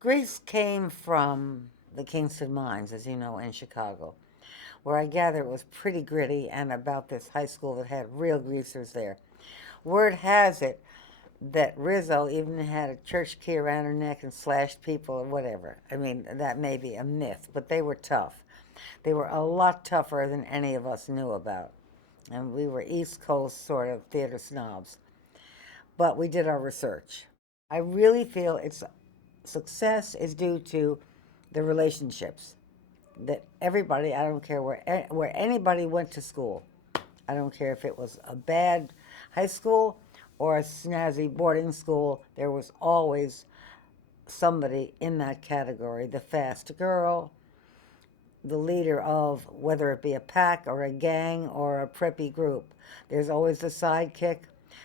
Grease came from the Kingston Mines, as you know, in Chicago, where I gather it was pretty gritty and about this high school that had real greasers there. Word has it that Rizzo even had a church key around her neck and slashed people or whatever. I mean, that may be a myth, but they were tough. They were a lot tougher than any of us knew about. And we were East Coast sort of theater snobs. But we did our research. I really feel its success is due to the relationships that everybody, I don't care where anybody went to school. I don't care if it was a bad high school or a snazzy boarding school, there was always somebody in that category, the fast girl, the leader of whether it be a pack or a gang or a preppy group. There's always the sidekick,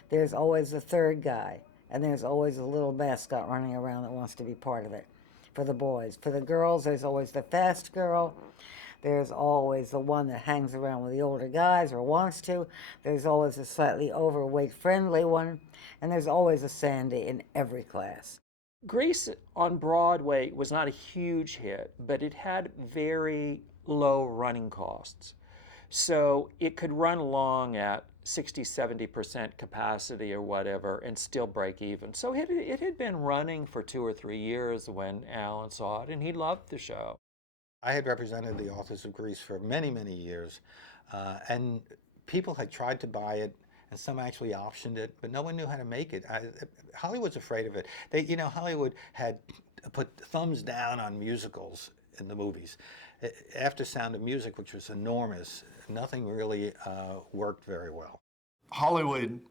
there's always the third guy, and there's always a little mascot running around that wants to be part of it for the boys. For the girls, there's always the fast girl. There's always the one that hangs around with the older guys or wants to. There's always a slightly overweight, friendly one. And there's always a Sandy in every class. Grease on Broadway was not a huge hit, but it had very low running costs. So it could run along at 60, 70% capacity or whatever and still break even. So it had been running for 2 or 3 years when Alan saw it, and he loved the show. I had represented the authors of Grease for many, many years, and people had tried to buy it, and some actually optioned it, but no one knew how to make it. Hollywood's afraid of it. Hollywood had put thumbs down on musicals in the movies. After Sound of Music, which was enormous, nothing really worked very well. Hollywood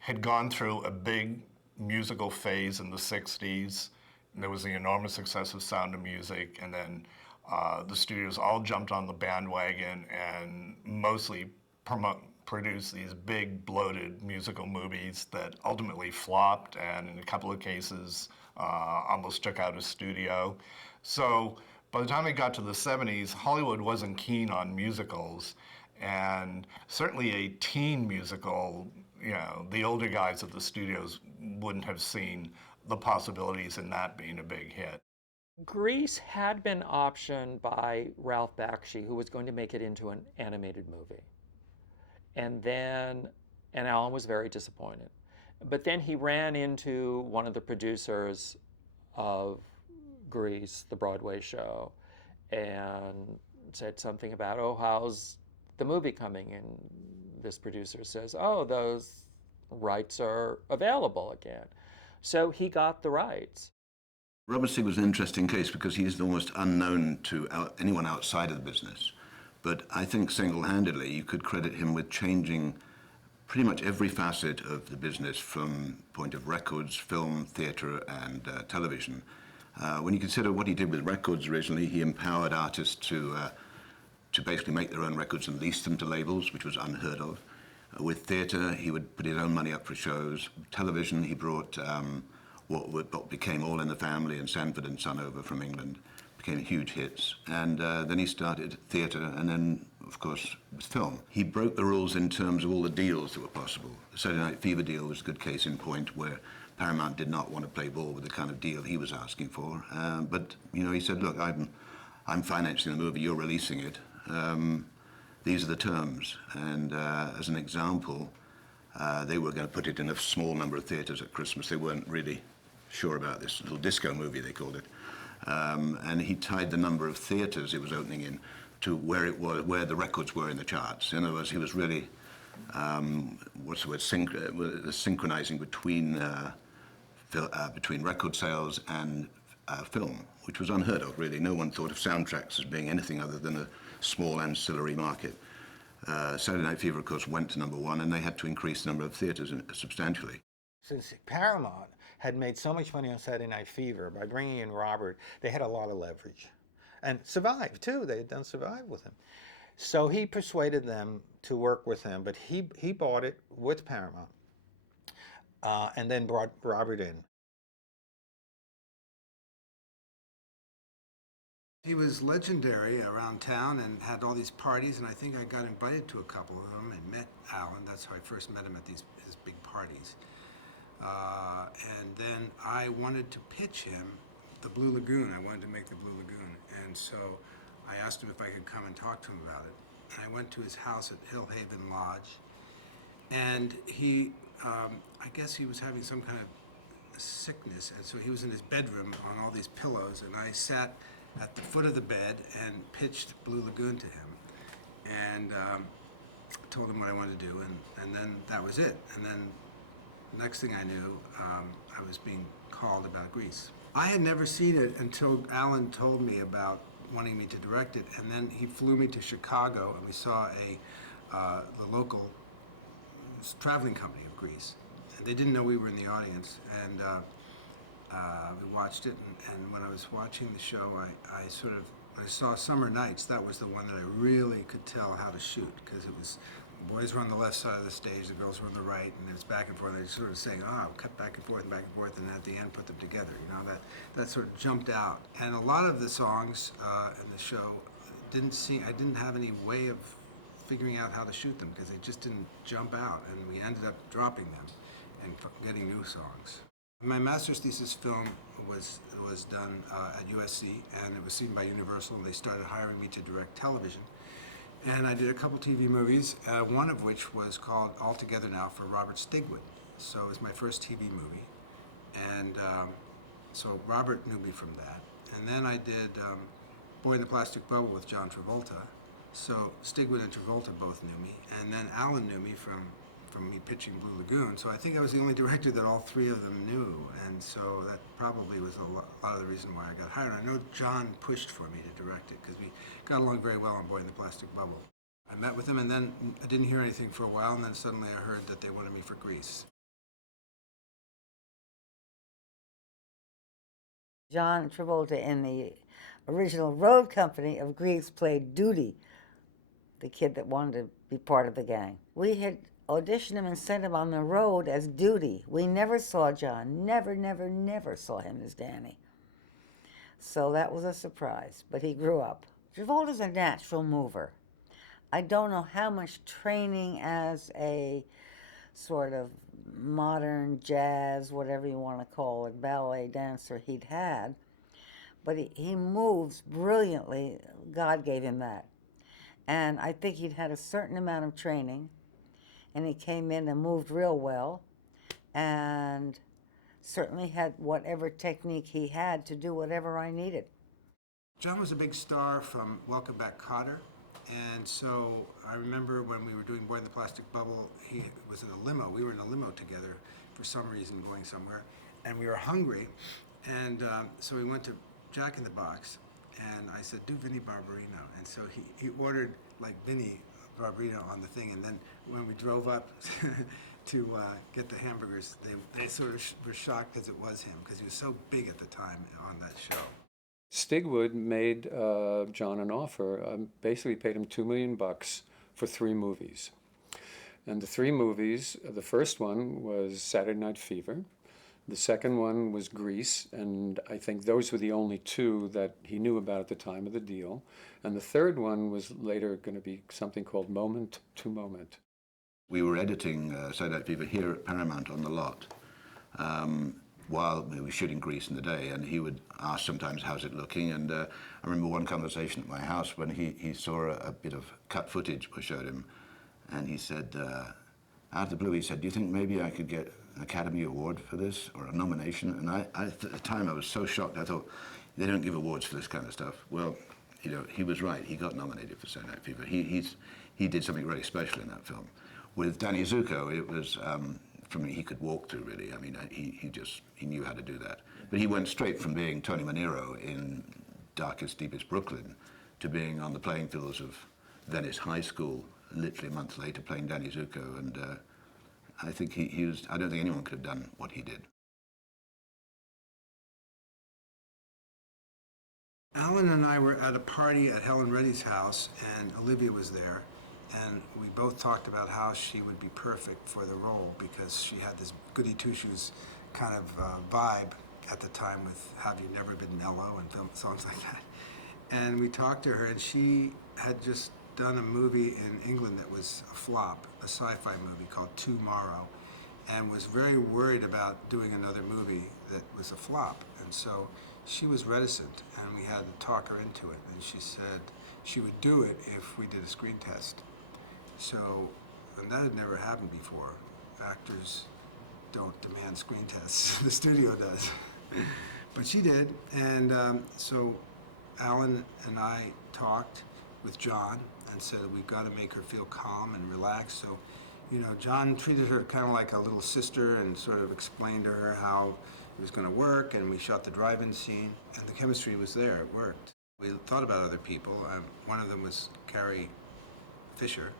had gone through a big musical phase in the 60s. There was the enormous success of Sound of Music, and then the studios all jumped on the bandwagon and mostly produced these big, bloated musical movies that ultimately flopped and in a couple of cases almost took out a studio. So by the time we got to the 70s, Hollywood wasn't keen on musicals. And certainly a teen musical, the older guys at the studios wouldn't have seen the possibilities in that being a big hit. Grease had been optioned by Ralph Bakshi, who was going to make it into an animated movie. And Alan was very disappointed. But then he ran into one of the producers of Grease, the Broadway show, and said something about, oh, how's the movie coming? And this producer says, oh, those rights are available again. So he got the rights. Robert Sieg was an interesting case because he's almost unknown to anyone outside of the business. But I think single-handedly you could credit him with changing pretty much every facet of the business from point of records, film, theatre and television. When you consider what he did with records originally, he empowered artists to basically make their own records and lease them to labels, which was unheard of. With theatre, he would put his own money up for shows. Television, he brought what became All in the Family and Sanford and Son over from England, became huge hits. And then he started theatre and then, of course, film. He broke the rules in terms of all the deals that were possible. The Saturday Night Fever deal was a good case in point where Paramount did not want to play ball with the kind of deal he was asking for. But, he said, look, I'm financing the movie, you're releasing it. These are the terms. And as an example, they were going to put it in a small number of theaters at Christmas. They weren't really sure about this little disco movie, they called it. And he tied the number of theaters it was opening in to where the records were in the charts. In other words, he was really, synchronizing between record sales and film, which was unheard of, really. No one thought of soundtracks as being anything other than a small ancillary market. Saturday Night Fever, of course, went to #1, and they had to increase the number of theaters substantially. Since Paramount had made so much money on Saturday Night Fever by bringing in Robert, they had a lot of leverage. And Survive, too. They had done Survive with him. So he persuaded them to work with him, but he bought it with Paramount and then brought Robert in. He was legendary around town and had all these parties, and I think I got invited to a couple of them and met Alan. That's how I first met him at his big parties. And then I wanted to pitch him the Blue Lagoon. I wanted to make the Blue Lagoon, and so I asked him if I could come and talk to him about it. And I went to his house at Hill Haven Lodge, and he, I guess he was having some kind of sickness, and so he was in his bedroom on all these pillows, and I sat at the foot of the bed and pitched Blue Lagoon to him, and told him what I wanted to do, and then that was it. And then next thing I knew, I was being called about Grease. I had never seen it until Allan told me about wanting me to direct it, and then he flew me to Chicago, and we saw the local traveling company of Grease. And they didn't know we were in the audience, and we watched it, and when I was watching the show, I saw Summer Nights. That was the one that I really could tell how to shoot, because it was, the boys were on the left side of the stage, the girls were on the right, and it was back and forth. They sort of saying, cut back and forth, and at the end put them together. You know, that sort of jumped out. And a lot of the songs in the show I didn't have any way of figuring out how to shoot them, because they just didn't jump out, and we ended up dropping them and getting new songs. My master's thesis film was done at USC, and it was seen by Universal, and they started hiring me to direct television. And I did a couple TV movies, one of which was called All Together Now for Robert Stigwood. So it was my first TV movie. And so Robert knew me from that. And then I did Boy in the Plastic Bubble with John Travolta. So Stigwood and Travolta both knew me. And then Allan knew me from me pitching Blue Lagoon. So I think I was the only director that all three of them knew. And so that probably was a lot of the reason why I got hired. I know John pushed for me to direct it, because we got along very well on Boy in the Plastic Bubble. I met with him, and then I didn't hear anything for a while, and then suddenly I heard that they wanted me for Grease. John Travolta in the original Road Company of Grease played Duty, the kid that wanted to be part of the gang. We had auditioned him and sent him on the road as Duty. We never saw John, never saw him as Danny. So that was a surprise, but he grew up. Travolta's a natural mover. I don't know how much training as a sort of modern jazz, whatever you want to call it, ballet dancer he'd had, but he moves brilliantly. God gave him that. And I think he'd had a certain amount of training, and he came in and moved real well, and certainly had whatever technique he had to do whatever I needed. John was a big star from Welcome Back, Kotter. And so I remember when we were doing Boy in the Plastic Bubble, he was in a limo. We were in a limo together for some reason going somewhere, and we were hungry. And so we went to Jack in the Box, and I said, do Vinnie Barbarino. And so he ordered like Vinnie Barbarino on the thing, and then when we drove up to get the hamburgers, they sort of were shocked because it was him, because he was so big at the time on that show. Stigwood made John an offer, basically paid him $2 million for 3 movies. And the 3 movies, the first one was Saturday Night Fever. The second one was Grease, and I think those were the only 2 that he knew about at the time of the deal. And the third one was later going to be something called Moment to Moment. We were editing Saturday Night Fever here at Paramount on the lot while we were shooting Grease in the day, and he would ask sometimes, how's it looking? And I remember one conversation at my house when he saw a bit of cut footage we showed him, and he said, out of the blue, he said, do you think maybe I could get an Academy Award for this, or a nomination? And at the time I was so shocked. I thought, they don't give awards for this kind of stuff. Well, you know, he was right. He got nominated for Saturday Night Fever. He did something really special in that film. With Danny Zuko, it was, for me, he could walk to, really. I mean, he knew how to do that. But he went straight from being Tony Manero in Darkest, Deepest Brooklyn to being on the playing fields of Venice High School, literally a month later, playing Danny Zuko. And I think he was, I don't think anyone could have done what he did. Allan and I were at a party at Helen Reddy's house, and Olivia was there, and we both talked about how she would be perfect for the role, because she had this goody two-shoes kind of vibe at the time with Have You Never Been Mellow and film songs like that. And we talked to her, and she had just done a movie in England that was a flop, a sci-fi movie called Tomorrow, and was very worried about doing another movie that was a flop. And so she was reticent, and we had to talk her into it. And she said she would do it if we did a screen test. So, and that had never happened before. Actors don't demand screen tests. The studio does. But she did, and so Alan and I talked with John and said we've got to make her feel calm and relaxed. So, you know, John treated her kind of like a little sister and sort of explained to her how it was going to work, and we shot the drive-in scene, and the chemistry was there. It worked. We thought about other people. One of them was Carrie Fisher,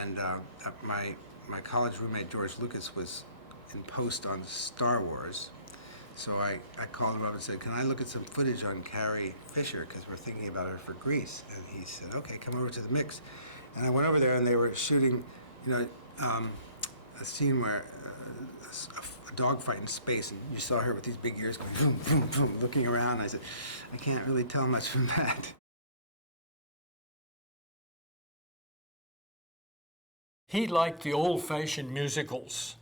and my college roommate George Lucas was in post on Star Wars. So I called him up and said, can I look at some footage on Carrie Fisher, because we're thinking about her for Grease? And he said, okay, come over to the mix. And I went over there, and they were shooting, you know, a scene where a dogfight in space, and you saw her with these big ears going vroom, vroom, vroom, looking around. And I said, I can't really tell much from that. He liked the old-fashioned musicals.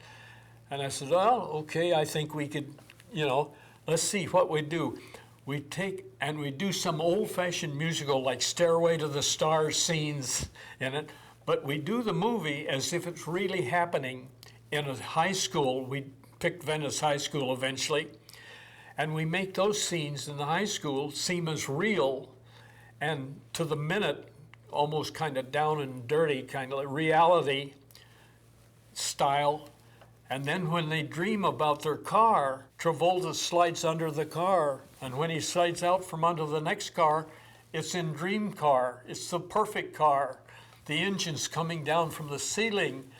And I said, well, okay, I think we could, you know, let's see what we do. We take and we do some old-fashioned musical like Stairway to the Stars scenes in it, but we do the movie as if it's really happening in a high school. We picked Venice High School eventually, and we make those scenes in the high school seem as real and to the minute, almost kind of down and dirty, kind of reality style. And then when they dream about their car, Travolta slides under the car, and when he slides out from under the next car, it's in dream car. It's the perfect car. The engine's coming down from the ceiling,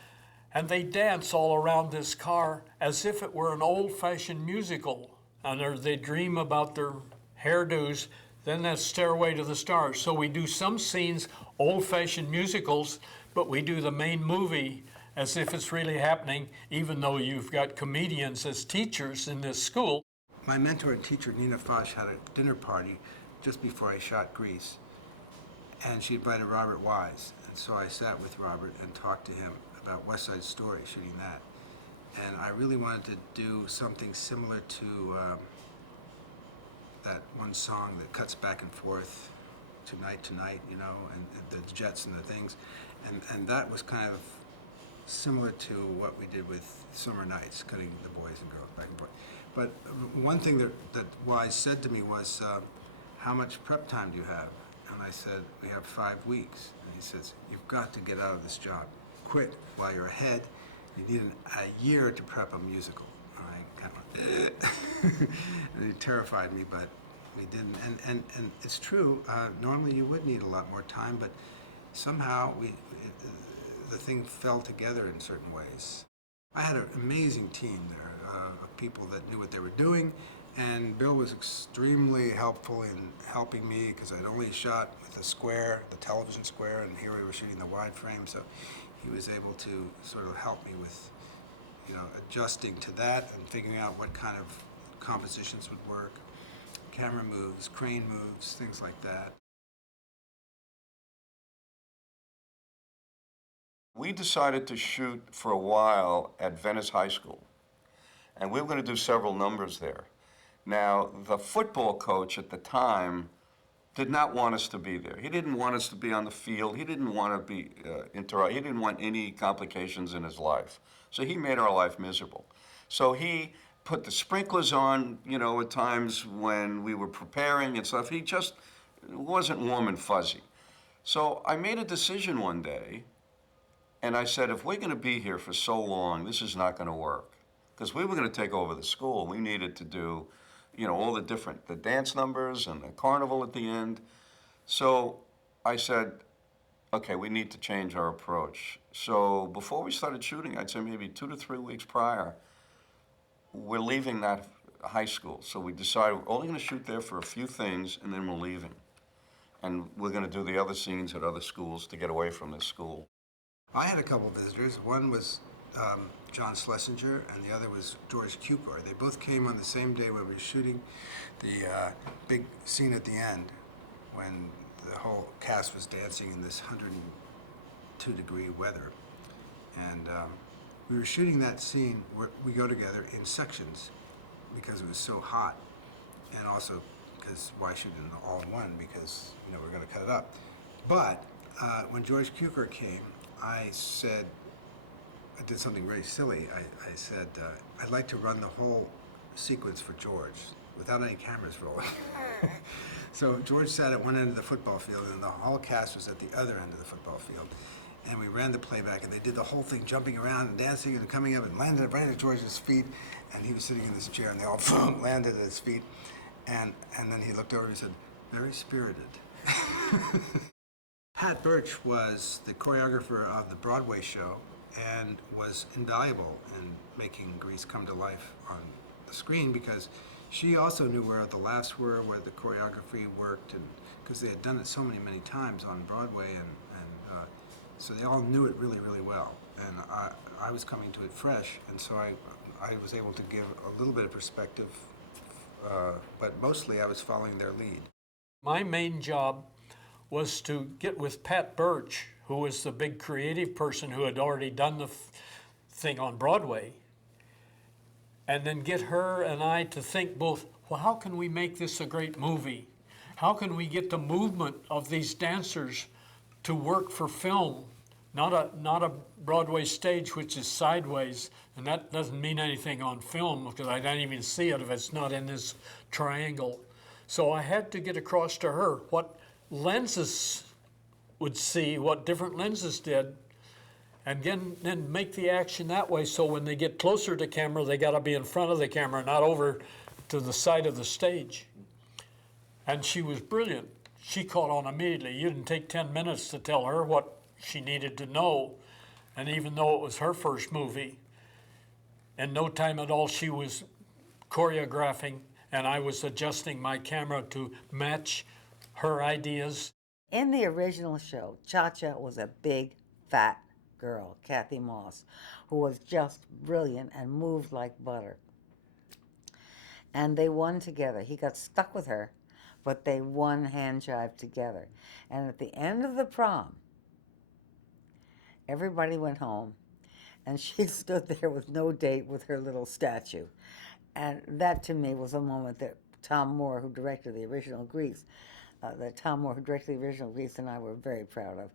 and they dance all around this car as if it were an old-fashioned musical. And they dream about their hairdos. Then that's Stairway to the Stars. So we do some scenes, old-fashioned musicals, but we do the main movie as if it's really happening, even though you've got comedians as teachers in this school. My mentor and teacher, Nina Foch, had a dinner party just before I shot Grease, and she invited Robert Wise. And so I sat with Robert and talked to him about West Side Story, shooting that. And I really wanted to do something similar to that one song that cuts back and forth, Tonight, you know, and the Jets and the things. And that was kind of similar to what we did with Summer Nights, cutting the boys and girls back and forth. But one thing that Wise said to me was, how much prep time do you have? And I said, we have 5 weeks. And he says, you've got to get out of this job. Quit while you're ahead. You need a year to prep a musical. And I kind of, it terrified me, but we didn't. And it's true, normally you would need a lot more time, but somehow the thing fell together in certain ways. I had an amazing team there of people that knew what they were doing, and Bill was extremely helpful in helping me because I'd only shot with the square, the television square, and here we were shooting the wide frame, so he was able to sort of help me with, you know, adjusting to that and figuring out what kind of compositions would work, camera moves, crane moves, things like that. We decided to shoot for a while at Venice High School, and we were going to do several numbers there. Now, the football coach at the time did not want us to be there. He didn't want us to be on the field. He didn't want to be he didn't want any complications in his life. So he made our life miserable. So he put the sprinklers on, you know, at times when we were preparing and stuff. He just wasn't warm and fuzzy. So I made a decision one day, and I said, if we're going to be here for so long, this is not going to work. Because we were going to take over the school. We needed to do, you know, all the dance numbers and the carnival at the end. So I said, okay, we need to change our approach. So before we started shooting, I'd say maybe 2 to 3 weeks prior, we're leaving that high school. So we decided we're only going to shoot there for a few things, and then we're leaving. And we're going to do the other scenes at other schools to get away from this school. I had a couple of visitors. One was John Schlesinger, and the other was George Cukor. They both came on the same day when we were shooting the big scene at the end, when the whole cast was dancing in this 102-degree weather. And we were shooting that scene where we go together in sections because it was so hot. and also because why shoot it all in one? Because we're going to cut it up. But when George Cukor came, I said, I did something very silly. I said, I'd like to run the whole sequence for George without any cameras rolling. So George sat at one end of the football field, and the whole cast was at the other end of the football field. And we ran the playback, and they did the whole thing, jumping around and dancing and coming up, and landed right at George's feet. And he was sitting in this chair, and they all landed at his feet. And then he looked over and said, very spirited. Pat Birch was the choreographer of the Broadway show and was invaluable in making Grease come to life on the screen, because she also knew where the laughs were, where the choreography worked, and because they had done it so many times on Broadway, and so they all knew it really, really well. And I was coming to it fresh, and so I was able to give a little bit of perspective, but mostly I was following their lead. My main job was to get with Pat Birch, who was the big creative person who had already done the thing on Broadway, and then get her and I to think both, well, how can we make this a great movie? How can we get the movement of these dancers to work for film? Not a Broadway stage which is sideways, and that doesn't mean anything on film because I don't even see it if it's not in this triangle. So I had to get across to her what lenses would see, what different lenses did, and then make the action that way, so when they get closer to camera, they gotta be in front of the camera, not over to the side of the stage. And she was brilliant. She caught on immediately. You didn't take 10 minutes to tell her what she needed to know. And even though it was her first movie, in no time at all she was choreographing and I was adjusting my camera to match her ideas. In the original show, Cha-Cha was a big, fat girl, Kathy Moss, who was just brilliant and moved like butter. And they won together. He got stuck with her, but they won hand jive together. And at the end of the prom, everybody went home, and she stood there with no date with her little statue. And that, to me, was a moment that Tom Moore, who directed the original Grease, and I were very proud of.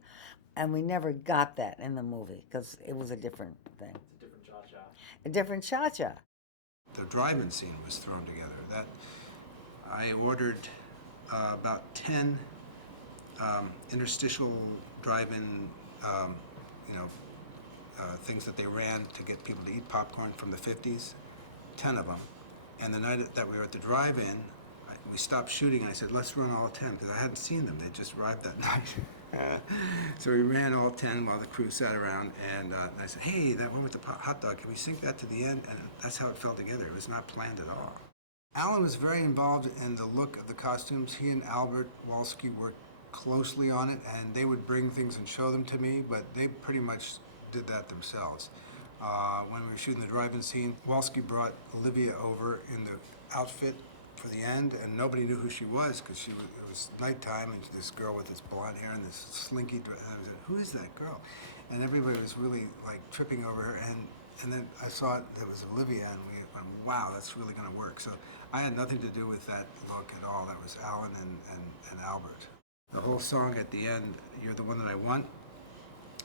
And we never got that in the movie, because it was a different thing. It's a different cha-cha. A different cha-cha. The drive-in scene was thrown together. That I ordered about 10 interstitial drive-in things that they ran to get people to eat popcorn from the 50s, 10 of them. And the night that we were at the drive-in, we stopped shooting, and I said, let's run all 10, because I hadn't seen them. They just arrived that night. So we ran all 10 while the crew sat around, and I said, hey, that one with the hot dog, can we sync that to the end? And that's how it fell together. It was not planned at all. Alan was very involved in the look of the costumes. He and Albert Walski worked closely on it, and they would bring things and show them to me, but they pretty much did that themselves. When we were shooting the drive-in scene, Walski brought Olivia over in the outfit for the end, and nobody knew who she was because it was nighttime, and this girl with this blonde hair and this slinky dress. I said, who is that girl? And everybody was really like tripping over her, and then I saw it was Olivia, and we went, wow, that's really going to work. So I had nothing to do with that look at all. That was Alan and Albert. The whole song at the end, You're the One That I Want,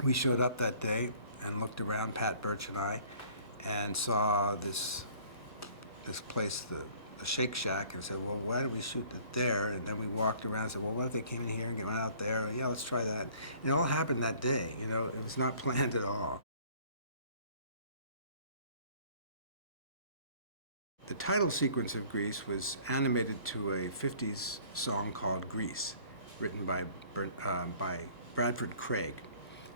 we showed up that day and looked around, Pat Birch and I, and saw this place, the Shake Shack, and said, well, why don't we shoot it there? And then we walked around and said, well, what if they came in here and went out there? Yeah, let's try that. And it all happened that day, it was not planned at all. The title sequence of Grease was animated to a 50s song called Grease, written by Bradford Craig.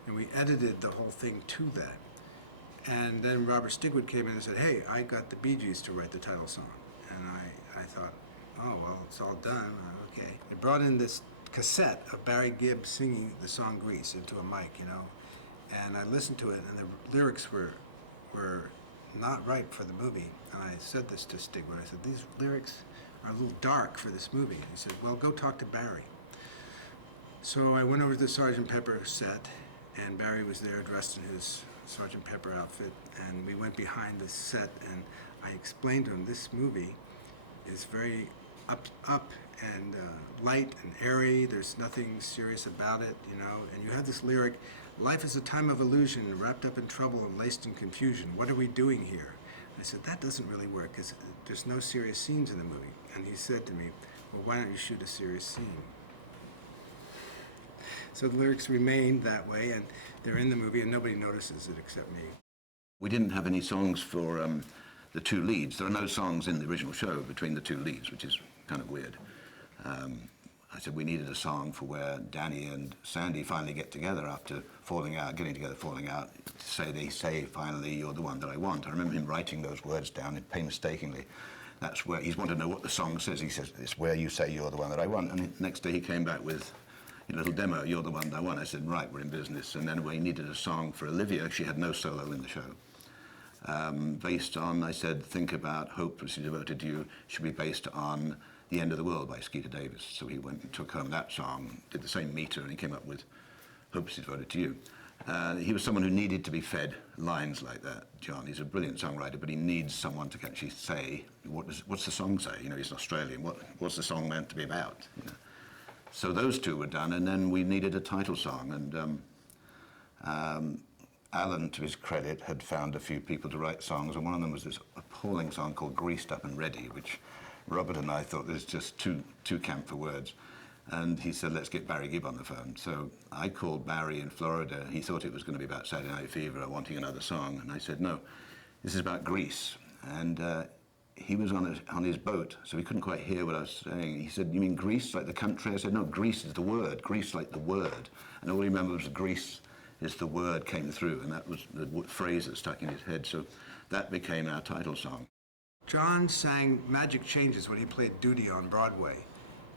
And we edited the whole thing to that. And then Robert Stigwood came in and said, hey, I got the Bee Gees to write the title song. And I thought, oh, well, it's all done, okay. They brought in this cassette of Barry Gibb singing the song Grease into a mic, and I listened to it, and the lyrics were not right for the movie. And I said this to Stigwood. I said, these lyrics are a little dark for this movie. And he said, well, go talk to Barry. So I went over to the Sgt. Pepper set, and Barry was there dressed in his Sgt. Pepper outfit, and we went behind the set, and I explained to him, this movie is very up and light and airy. There's nothing serious about it, you know. And you have this lyric, "Life is a time of illusion, wrapped up in trouble and laced in confusion. What are we doing here?" I said, that doesn't really work because there's no serious scenes in the movie. And he said to me, well, why don't you shoot a serious scene? So the lyrics remain that way, and they're in the movie, and nobody notices it except me. We didn't have any songs for the two leads. There are no songs in the original show between the two leads, which is kind of weird. I said we needed a song for where Danny and Sandy finally get together after falling out, falling out, to say, they say, finally, you're the one that I want. I remember him writing those words down painstakingly. That's where he's wanted to know what the song says. He says, it's where you say you're the one that I want. And the next day he came back with a little demo, you're the one that I want. I said, right, we're in business. And then we needed a song for Olivia. She had no solo in the show. Based on, I said, think about Hopelessly Devoted to You should be based on The End of the World by Skeeter Davis. So he went and took home that song, did the same meter, and he came up with Hopelessly Devoted to You. He was someone who needed to be fed lines like that, John. He's a brilliant songwriter, but he needs someone to actually say, what's the song say? You know, he's Australian. What's the song meant to be about? You know? So those two were done, and then we needed a title song. And Alan, to his credit, had found a few people to write songs, and one of them was this appalling song called Greased Up and Ready, which Robert and I thought was just too camp for words. And he said, let's get Barry Gibb on the phone. So I called Barry in Florida. He thought it was going to be about Saturday Night Fever, wanting another song. And I said, no, this is about Grease. And he was on his boat, so he couldn't quite hear what I was saying. He said, you mean Grease, like the country? I said, no, Grease is the word. Grease like the word. And all he remembered was Grease is the word came through, and that was the phrase that stuck in his head. So that became our title song. John sang Magic Changes when he played Duty on Broadway.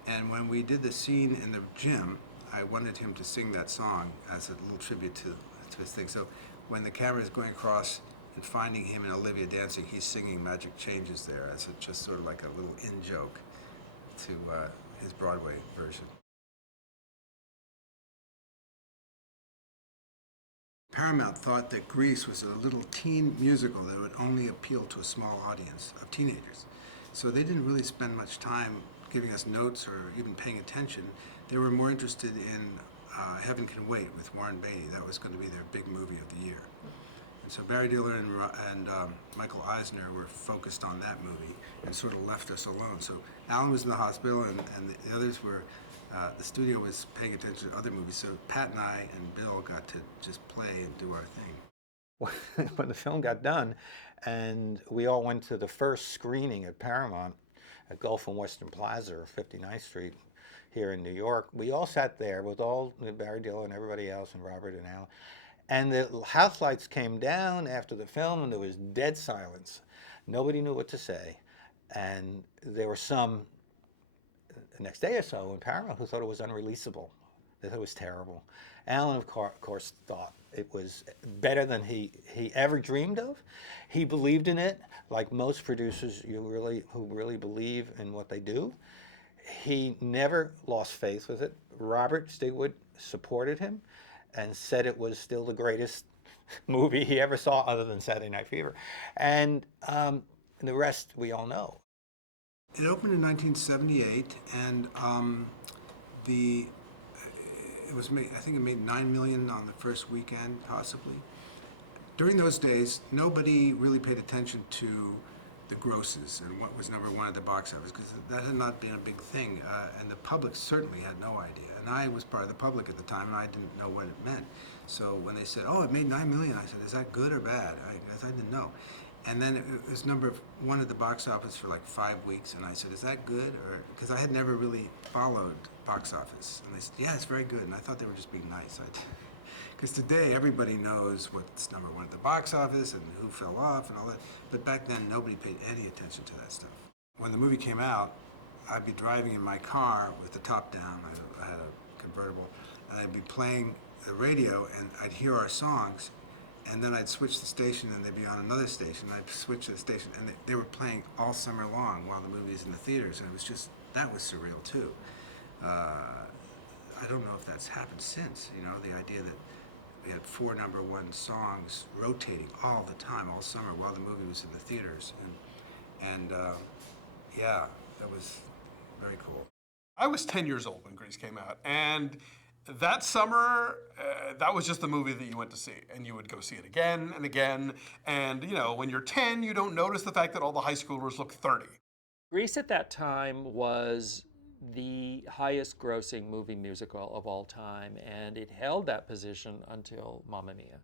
And when we did the scene in the gym, I wanted him to sing that song as a little tribute to his thing. So when the camera is going across and finding him and Olivia dancing, he's singing Magic Changes there as just sort of like a little in-joke to his Broadway version. Paramount thought that Grease was a little teen musical that would only appeal to a small audience of teenagers. So they didn't really spend much time giving us notes or even paying attention. They were more interested in Heaven Can Wait with Warren Beatty. That was going to be their big movie of the year. And so Barry Diller and Michael Eisner were focused on that movie and sort of left us alone. So Alan was in the hospital, and the others were, the studio was paying attention to other movies. So Pat and I and Bill got to just play and do our thing. When the film got done, and we all went to the first screening at Paramount at Gulf and Western Plaza, or 59th Street here in New York, we all sat there with Barry Diller and everybody else, and Robert and Al, and the house lights came down after the film, and there was dead silence. Nobody knew what to say, and there were some the next day or so in Paramount who thought it was unreleasable. They thought it was terrible. Alan, of course, thought it was better than he ever dreamed of. He believed in it, like most producers who really believe in what they do. He never lost faith with it. Robert Stigwood supported him and said it was still the greatest movie he ever saw other than Saturday Night Fever. And the rest we all know. It opened in 1978, and it was made, I think it made $9 million on the first weekend, possibly. During those days, nobody really paid attention to the grosses and what was number one at the box office, because that had not been a big thing, and the public certainly had no idea. And I was part of the public at the time, and I didn't know what it meant. So when they said, oh, it made $9 million, I said, is that good or bad? I didn't know. And then it was number one at the box office for like 5 weeks, and I said, is that good? Or because I had never really followed box office. And they said, yeah, it's very good. And I thought they were just being nice. Because today everybody knows what's number one at the box office and who fell off and all that. But back then, nobody paid any attention to that stuff. When the movie came out, I'd be driving in my car with the top down. I had a convertible, and I'd be playing the radio, and I'd hear our songs. And then I'd switch the station, and they'd be on another station. I'd switch to the station, and they were playing all summer long while the movie was in the theaters, and it was just, that was surreal too. I don't know if that's happened since, you know, the idea that we had 4 number one songs rotating all the time, all summer, while the movie was in the theaters. And yeah, that was Very cool. I was 10 years old when Grease came out, and that summer, that was just the movie that you went to see, and you would go see it again and again. And you know, when you're 10, you don't notice the fact that all the high schoolers look 30. Grease at that time was the highest grossing movie musical of all time, and it held that position until Mamma Mia.